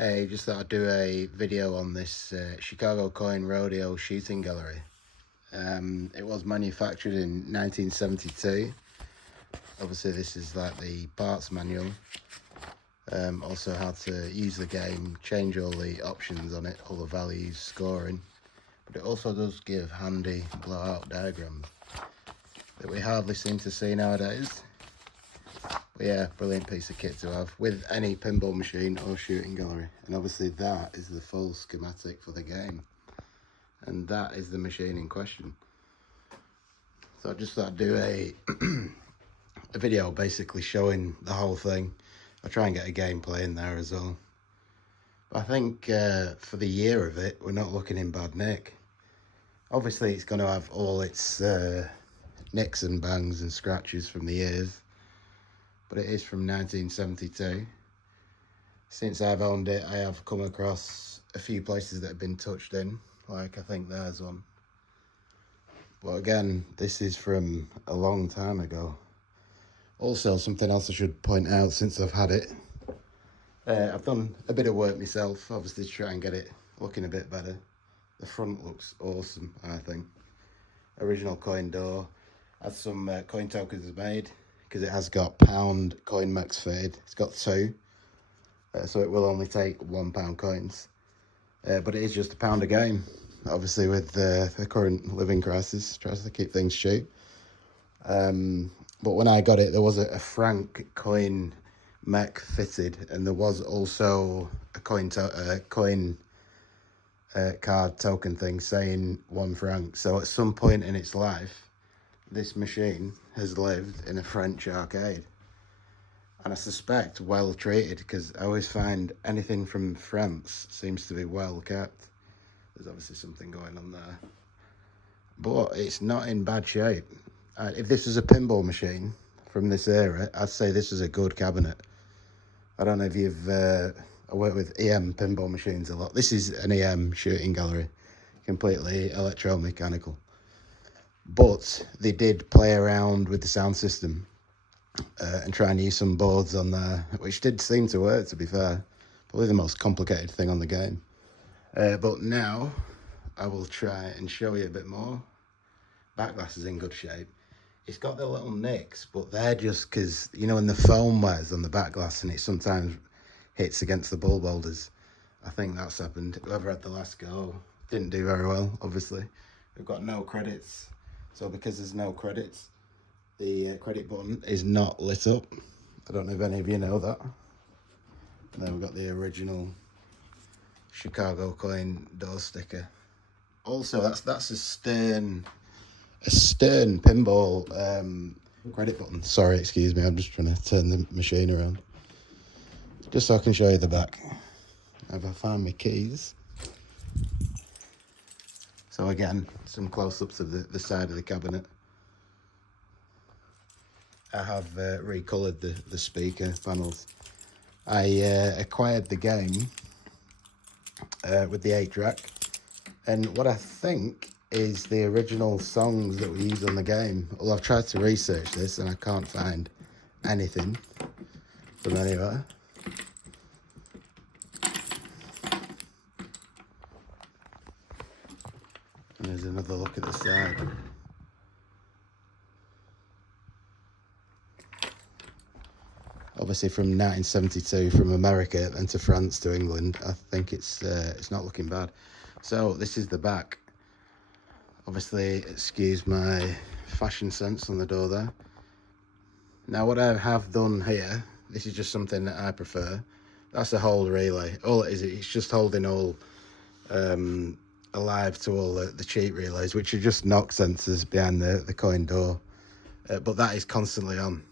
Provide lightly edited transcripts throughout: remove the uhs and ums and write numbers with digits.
Hey, just thought I'd do a video on this Chicago coin rodeo shooting gallery. It was manufactured in 1972. Obviously, this is like the parts manual. Also, how to use the game, change all the options on it, all the values, scoring. But it also does give handy blowout diagrams that we hardly seem to see nowadays. But yeah, brilliant piece of kit to have with any pinball machine or shooting gallery. And obviously that is the full schematic for the game. And that is the machine in question. So I just thought I'd do a video basically showing the whole thing. I'll try and get a gameplay in there as well. But I think for the year of it, we're not looking in bad nick. Obviously it's going to have all its nicks and bangs and scratches from the years. But it is from 1972. Since I've owned it, I have come across a few places that have been touched in, like I think there's one. But again, this is from a long time ago. Also, something else I should point out since I've had it, I've done a bit of work myself, obviously to try and get it looking a bit better. The front looks awesome, I think. Original coin door. Had some coin tokens made, because it has got pound coin max fade. It's got two, so it will only take £1 coins. But it is just £1 a game. Obviously, with the current living crisis, tries to keep things cheap. But when I got it, there was a franc coin mech fitted, and there was also a coin card token thing saying £1. So at some point in its life, this machine has lived in a French arcade, and I suspect well treated, because I always find anything from France seems to be well kept. There's obviously something going on there, but it's not in bad shape. If this was a pinball machine from this era, I'd say this is a good cabinet. I don't know if you've I work with EM pinball machines a lot. This is an EM shooting gallery, completely electromechanical. But they did play around with the sound system and try and use some boards on there, which did seem to work, to be fair. Probably the most complicated thing on the game. But now I will try and show you a bit more. Back glass is in good shape. It's got the little nicks, but they're just because, you know, when the foam wears on the back glass and it sometimes hits against the bulb holders. I think that's happened. Whoever had the last go didn't do very well, obviously. We've got no credits. So because there's no credits, the credit button is not lit up. I don't know if any of you know that. And then we've got the original Chicago coin door sticker. Also, that's a stern pinball credit button. Sorry, excuse me, I'm just trying to turn the machine around. Just so I can show you the back. If I find my keys. So again, some close-ups of the side of the cabinet. I have recoloured the speaker panels. I acquired the game with the 8-track, and what I think is the original songs that we use on the game. Well, I've tried to research this and I can't find anything from anywhere. And there's another look at the side. Obviously from 1972, from America and to France to England, I think it's not looking bad. So this is the back. Obviously, excuse my fashion sense on the door there. Now what I have done here, this is just something that I prefer. That's a hold relay. All it is, it's just holding all alive to all the cheat relays, which are just knock sensors behind the coin door. But that is constantly on.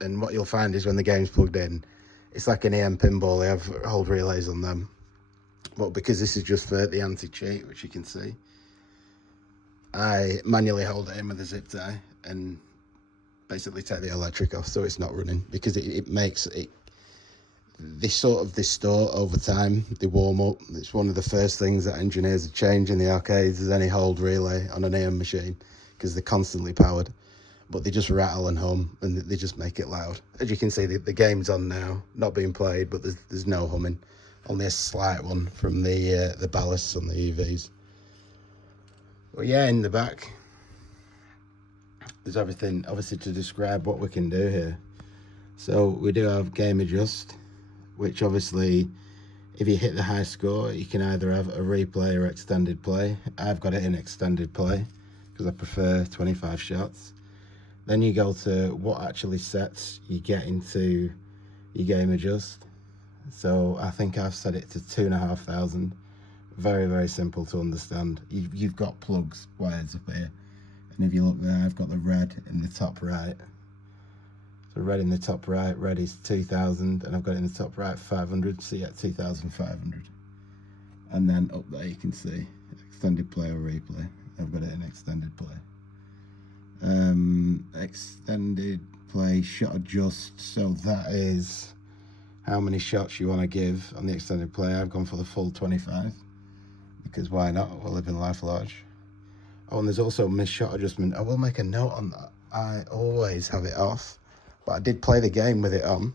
And what you'll find is when the game's plugged in, it's like an EM pinball, they have hold relays on them. But because this is just for the anti-cheat, which you can see, I manually hold it in with a zip tie and basically take the electric off so it's not running, because it makes it, this store over time, they warm up. It's one of the first things that engineers have changed in the arcades is any hold relay on an EM machine, because they're constantly powered. But they just rattle and hum, and they just make it loud. As you can see, the game's on now, not being played, but there's no humming. only a slight one from the ballasts on the UVs. But yeah, in the back there's everything obviously to describe what we can do here. So we do have game adjust, which obviously if you hit the high score you can either have a replay or extended play. I've got it in extended play because I prefer 25 shots. Then you go to what actually sets you get into your game adjust. So I think I've set it to 2,500. Very, very simple to understand. You've got plugs, wires up here. And if you look there, I've got the red in the top right. So red in the top right, red is 2,000, and I've got it in the top right 500, so you get 2,500. And then up there you can see extended play or replay. I've got it in extended play. Extended play shot adjust, so that is how many shots you want to give on the extended play. I've gone for the full 25 because why not? We're living life large. Oh, and there's also missed shot adjustment. I will make a note on that. I always have it off, but I did play the game with it on,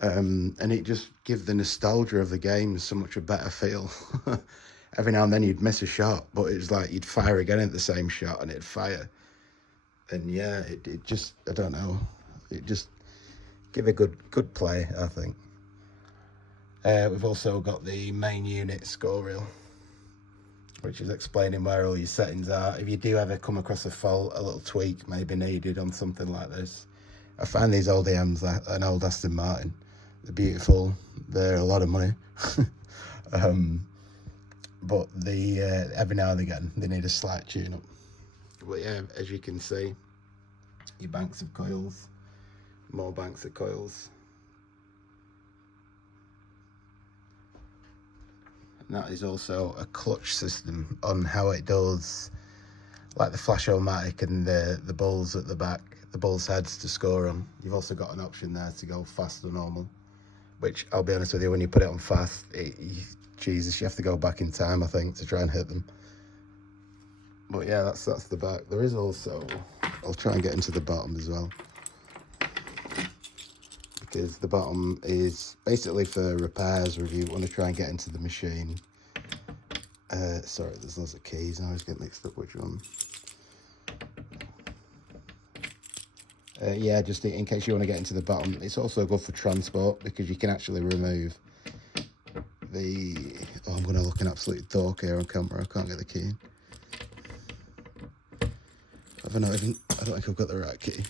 and it just gives the nostalgia of the game so much a better feel. Every now and then you'd miss a shot, but it was like you'd fire again at the same shot and it'd fire. And yeah, it just, I don't know, it just give a good play, I think. We've also got the main unit score reel, which is explaining where all your settings are. If you do ever come across a fault, a little tweak may be needed on something like this. I find these old EMs, like an old Aston Martin, they're beautiful, they're a lot of money. But every now and again, they need a slight tune-up. But yeah, as you can see, your banks of coils, more banks of coils. And that is also a clutch system on how it does, like the flash-o-matic and the bulls at the back, the bulls heads to score on. You've also got an option there to go fast or normal, which I'll be honest with you, when you put it on fast, Jesus, you have to go back in time, I think, to try and hit them. But yeah, that's the back. There is also, I'll try and get into the bottom as well, because the bottom is basically for repairs, or if you want to try and get into the machine. Sorry, there's lots of keys. I always get mixed up which one. Yeah, just in case you want to get into the bottom. It's also good for transport because you can actually remove the... Oh, I'm going to look an absolute dork here on camera. I can't get the key in. I don't think I've got the right key.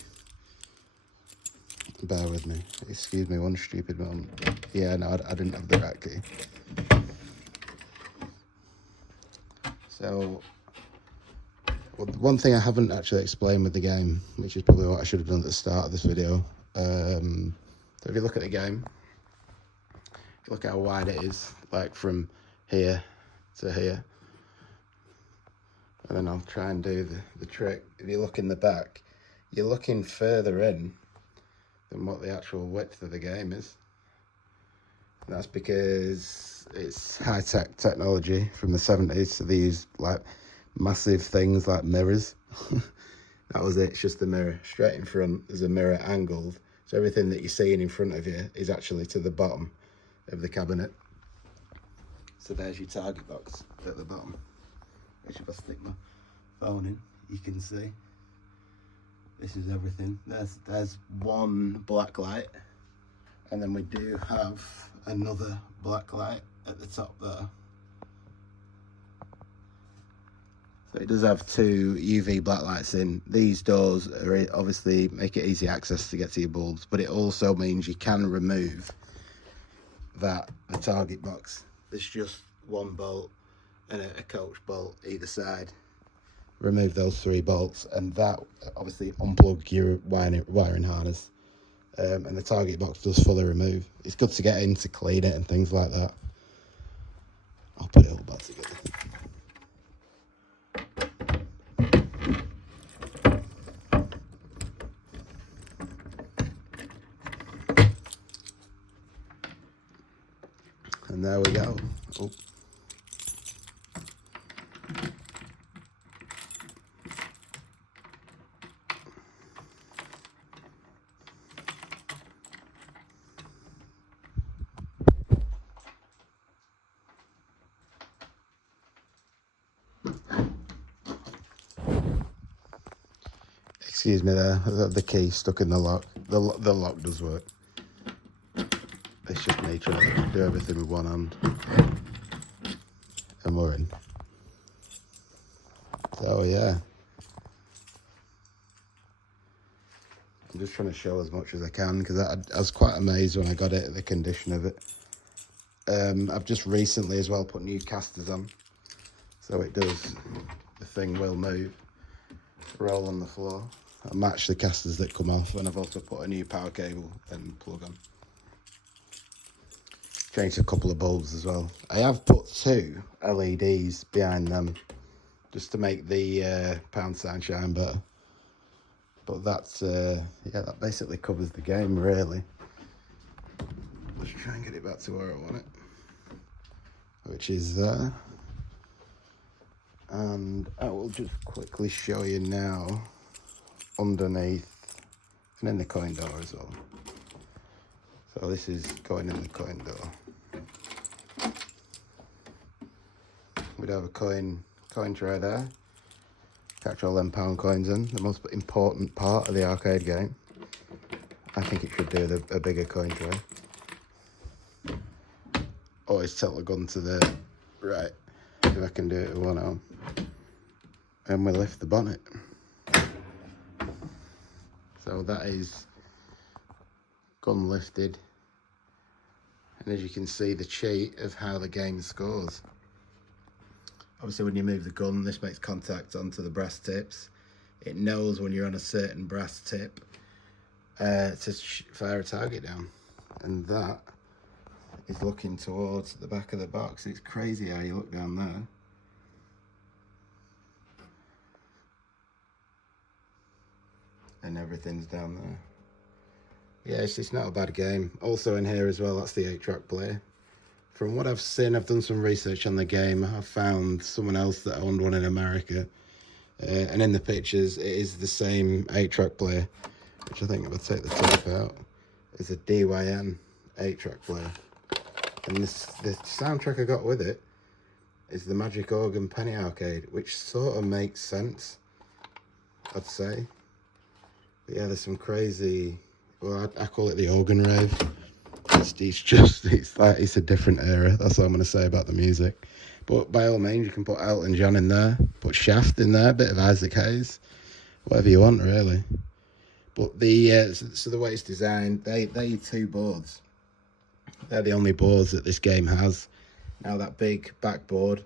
Bear with me. Excuse me one stupid moment. Yeah, no, I didn't have the right key. So, well, one thing I haven't actually explained with the game, which is probably what I should have done at the start of this video. So if you look at the game, if you look at how wide it is, like from here to here, and then I'll try and do the trick. If you look in the back, you're looking further in than what the actual width of the game is. And that's because it's high-tech technology from the 70s, so they use like massive things like mirrors. That was it, it's just the mirror. Straight in front, there's a mirror angled, so everything that you're seeing in front of you is actually to the bottom of the cabinet. So there's your target box at the bottom. If I stick my phone in, you can see this is everything. There's one black light, and then we do have another black light at the top there. So it does have two UV black lights in. These doors are obviously make it easy access to get to your bulbs, but it also means you can remove the target box. There's just one bolt and a coach bolt either side. Remove those 3 bolts, and that obviously unplug your wiring harness, and the target box does fully remove. It's good to get in to clean it and things like that. I'll put it all back together. And there we go. Oh. Excuse me there, the key stuck in the lock. The lock does work. It's just me trying to do everything with one hand. And we're in. So yeah. I'm just trying to show as much as I can because I was quite amazed when I got it at the condition of it. I've just recently as well put new casters on. So it does, the thing will move, roll on the floor. I match the casters that come off, and I've also put a new power cable and plug on. Changed a couple of bulbs as well. I have put 2 LEDs behind them just to make the pound sign shine better. But that's, yeah, that basically covers the game really. Let's try and get it back to where I want it, which is there. And I will just quickly show you now underneath and in the coin door as well. So this is going in the coin door. We'd have a coin tray there. Catch all them pound coins in, the most important part of the arcade game. I think it should do a bigger coin tray. Always tilt the gun to the right if I can do it with one arm. And we lift the bonnet. So that is gun lifted. And as you can see, the cheat of how the game scores. Obviously when you move the gun, this makes contact onto the brass tips. It knows when you're on a certain brass tip to fire a target down. And that is looking towards the back of the box. It's crazy how you look down there. And everything's down there. Yeah, it's not a bad game. Also in here as well, that's the 8-track player. From what I've seen, I've done some research on the game. I've found someone else that owned one in America. And in the pictures, it is the same 8-track player, which I think if I take the tape out, is a DYN 8-track player. And the soundtrack I got with it is the Magic Organ Penny Arcade, which sort of makes sense, I'd say. But yeah, there's some crazy, well, I call it the organ rave. It's a different era. That's all I'm going to say about the music. But by all means, you can put Elton John in there, put Shaft in there, a bit of Isaac Hayes, whatever you want, really. But so the way it's designed, they're your 2 boards. They're the only boards that this game has. Now that big backboard,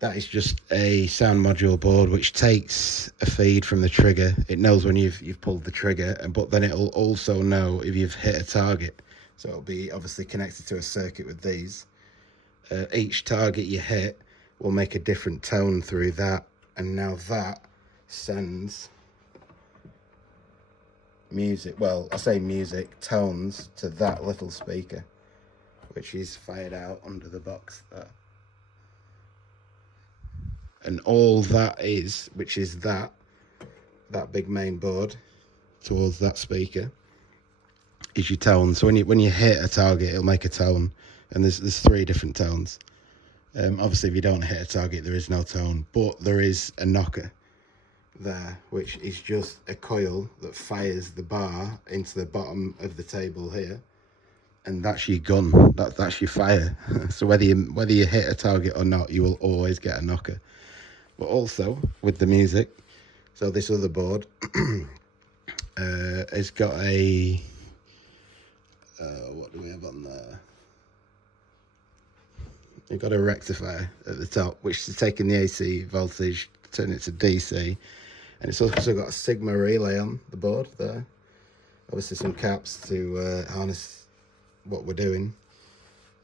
that is just a sound module board which takes a feed from the trigger. It knows when you've pulled the trigger, but then it'll also know if you've hit a target. So it'll be obviously connected to a circuit with these. Each target you hit will make a different tone through that, and now that sends music, well, I say music, tones to that little speaker, which is fired out under the box there. And all that is, which is that big main board towards that speaker, is your tone. So when you hit a target, it'll make a tone, and there's 3 different tones. Obviously, if you don't hit a target, there is no tone, but there is a knocker there, which is just a coil that fires the bar into the bottom of the table here, and that's your gun. That's your fire. So whether you hit a target or not, you will always get a knocker. But also with the music, so this other board has got a what do we have on there? You've got a rectifier at the top, which is taking the AC voltage, turning it to DC, and it's also got a Sigma relay on the board there. Obviously some caps to harness what we're doing.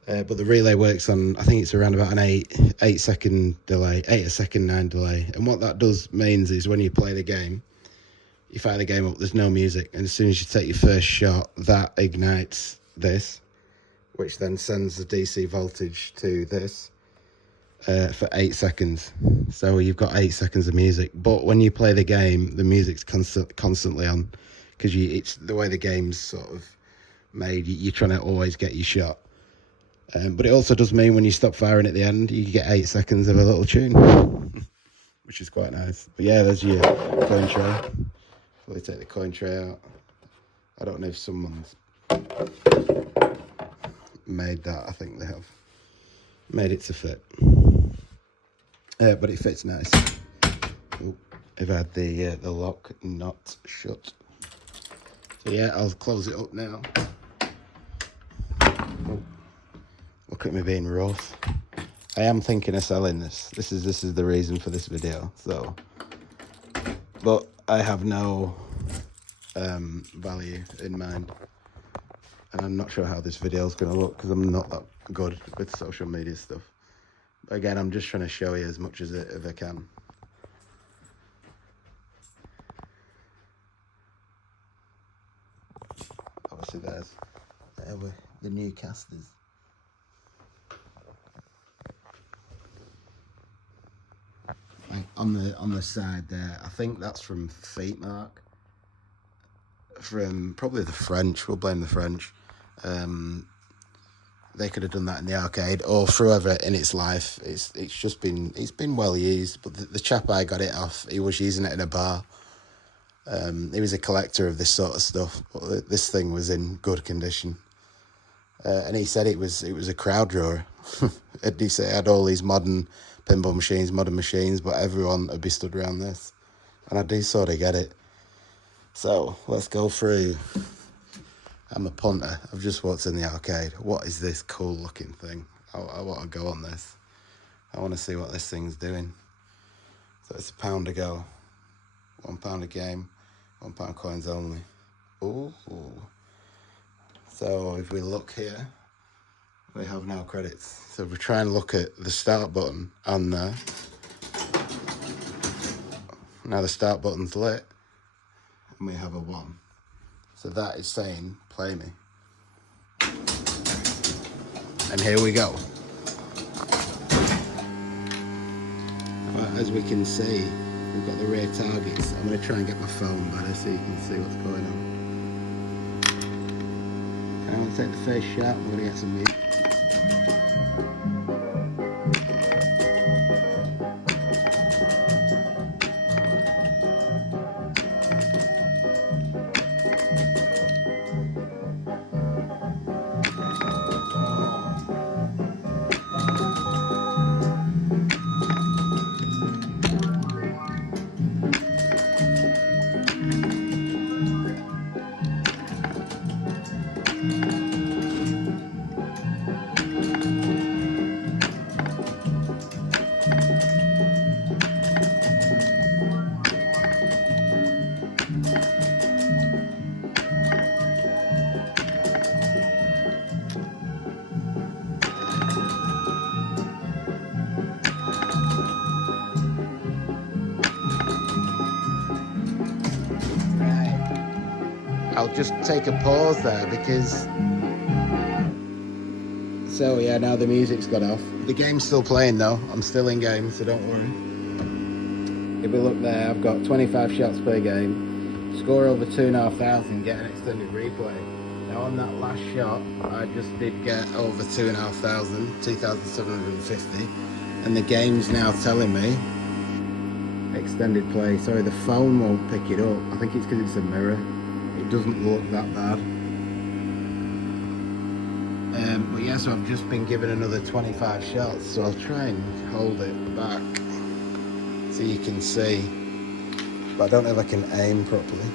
But the relay works on, I think it's around about an 8 second delay, 8 a second 9 delay. And what that does means is when you play the game, you fire the game up, there's no music. And as soon as you take your first shot, that ignites this, which then sends the DC voltage to this for 8 seconds. So you've got 8 seconds of music. But when you play the game, the music's constantly on, because it's the way the game's sort of made. You're trying to always get your shot. But it also does mean when you stop firing at the end, you get 8 seconds of a little tune, which is quite nice. But yeah, there's your coin tray. Fully take the coin tray out. I don't know if someone's made that. I think they have made it to fit. But it fits nice. Ooh, I've had the lock not shut. So yeah, I'll close it up now. Oh, look at me being rough. I am thinking of selling this. This is the reason for this video. So, but I have no value in mind, and I'm not sure how this video is going to look because I'm not that good with social media stuff. But again, I'm just trying to show you as much as I can. Obviously, there were the new casters. On the side there, I think that's from Feet Mark. From probably the French. We'll blame the French. They could have done that in the arcade or forever in its life. It's been well used. But the chap I got it off, he was using it in a bar. He was a collector of this sort of stuff, but this thing was in good condition. And he said it was a crowd drawer. He said it had all these modern pinball machines, modern machines, but everyone would be stood around this. And I do sort of get it. So let's go through. I'm a punter. I've just walked in the arcade. What is this cool looking thing? I want to go on this. I want to see what this thing's doing. So it's £1 a go. £1 a game. £1 coins only. Ooh. So if we look here, we have no credits. So if we try and look at the start button on there. Now the start button's lit. And we have a 1. So that is saying, play me. And here we go. As we can see, we've got the rear targets. I'm going to try and get my phone better so you can see what's going on. I'm going to take the first shot. We're going to get some meat. I'll just take a pause there because... So yeah, now the music's gone off. The game's still playing though. I'm still in game, so don't worry. If we look there, I've got 25 shots per game. Score over 2,500, get an extended replay. Now on that last shot, I just did get over 2,500, 2,750. And the game's now telling me extended play. Sorry, the phone won't pick it up. I think it's because it's a mirror. It doesn't look that bad. But yeah, so I've just been given another 25 shots, so I'll try and hold it back so you can see. But I don't know if I can aim properly.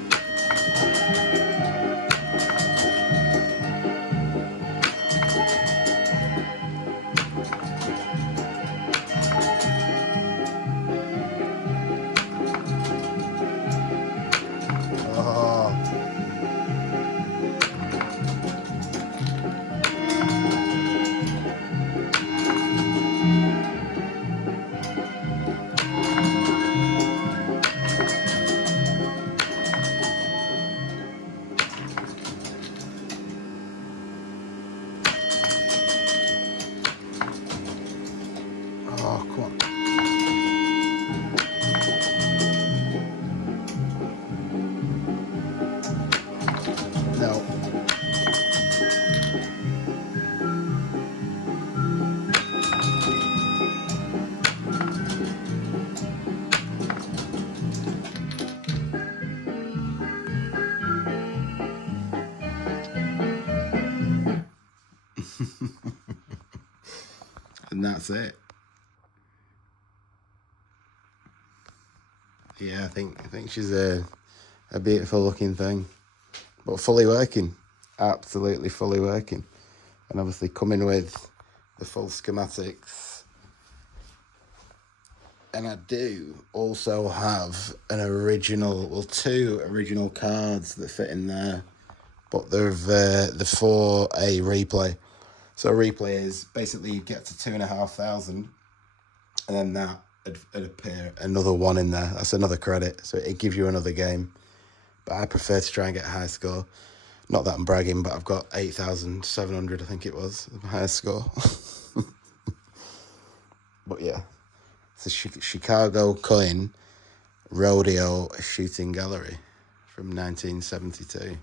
And that's it. Yeah, I think she's a beautiful looking thing, but fully working, absolutely fully working, and obviously coming with the full schematics. And I do also have an original, well, 2 original cards that fit in there, but they're for a replay. So a replay is basically you get to 2,500, and then that it'd appear another 1 in there. That's another credit, so it gives you another game. But I prefer to try and get a high score. Not that I'm bragging, but I've got 8,700, I think it was, the highest score. But yeah, it's a Chicago coin Rodeo shooting gallery from 1972.